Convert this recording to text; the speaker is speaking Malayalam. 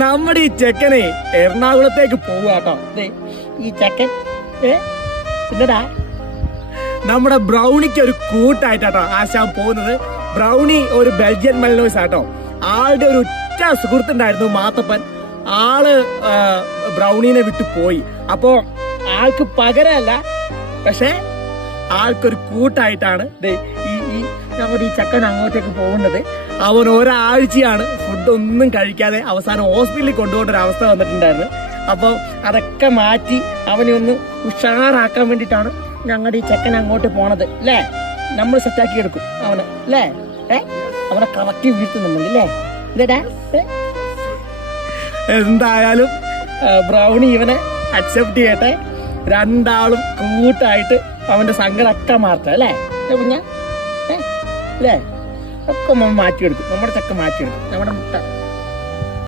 നമ്മുടെ ഈ ചെക്കനെ എറണാകുളത്തേക്ക് പോവാട്ടോ. ഈ ചെക്കൻ എന്നടാ നമ്മുടെ ബ്രൗണിക്ക് ഒരു കൂട്ടായിട്ടാട്ടോ ആശാൻ പോകുന്നത്. ബ്രൗണി ഒരു ബെൽജിയൻ മലനോയ്സ് ആട്ടോ. ആളുടെ ഒരു ഉറ്റ സുഹൃത്തുണ്ടായിരുന്നു മാത്തപ്പൻ. ആള് ബ്രൗണീനെ വിട്ടു പോയി. അപ്പോ ആൾക്ക് പകരമല്ല, പക്ഷെ ആൾക്കൊരു കൂട്ടായിട്ടാണ് നമ്മുടെ ഈ ചക്കൻ അങ്ങോട്ടേക്ക് പോകുന്നത്. അവൻ ഒരാഴ്ചയാണ് ഫുഡൊന്നും കഴിക്കാതെ അവസാനം ഹോസ്പിറ്റലിൽ കൊണ്ടുപോകേണ്ട ഒരു അവസ്ഥ വന്നിട്ടുണ്ടായിരുന്നു. അപ്പോൾ അതൊക്കെ മാറ്റി അവനെ ഒന്ന് ഉഷാറാക്കാൻ വേണ്ടിയിട്ടാണ് ഞങ്ങളുടെ ഈ ചെക്കൻ അങ്ങോട്ട് പോണത് അല്ലേ. നമ്മൾ സെറ്റാക്കി എടുക്കും അവനെ അല്ലേ. അവനെ കറക്റ്റ് വീഴ്ത്തുന്നുണ്ട് അല്ലേ. ഇതേടാ എന്തായാലും ബ്രൗണി ഇവനെ അക്സെപ്റ്റ് ചെയ്യട്ടെ. രണ്ടാളും കൂട്ടായിട്ട് അവന്റെ സങ്കടമൊക്കെ മാറട്ടെ അല്ലേ കുഞ്ഞ അല്ലേ. ഒക്കെ നമ്മൾ മാറ്റിയെടുക്കും, നമ്മുടെ ചക്ക മാറ്റിയെടുക്കും, നമ്മുടെ മുട്ട